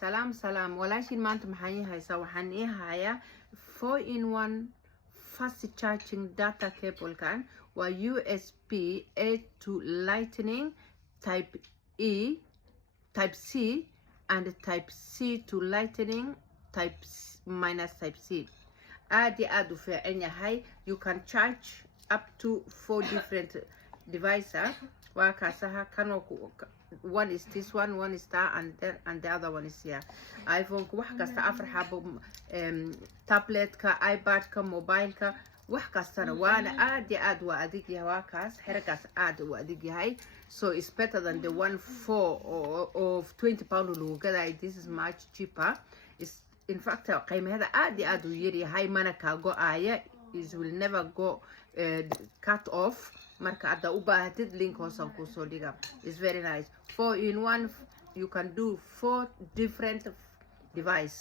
Salam. Walaashin maanta maxaan haysaa waxaan hayaa 4-in-1 fast charging data cable kan waa USB A to Lightning type E, type C and type C to Lightning type minus type C. aad u fiican yahay. You can charge up to 4 different devices. waa kaasaha kan one is this one is that, and the other one is here. iPhone wax kasta afar xabo, tablet ka, iPad ka, mobile ka, wax kastana waana aad waa adig yahay. waa kaas xirkaas aad u adig yahay. So it's better than the one of 20 pound lagu gaday. This is much cheaper. It's in fact qiimaheeda aad u yar yahay, mana ka go'aya. It will never go cut off. marka ada u baahatid link hoosan ku soo dhiga. It's very nice. 4-in-1, you can do 4 different devices.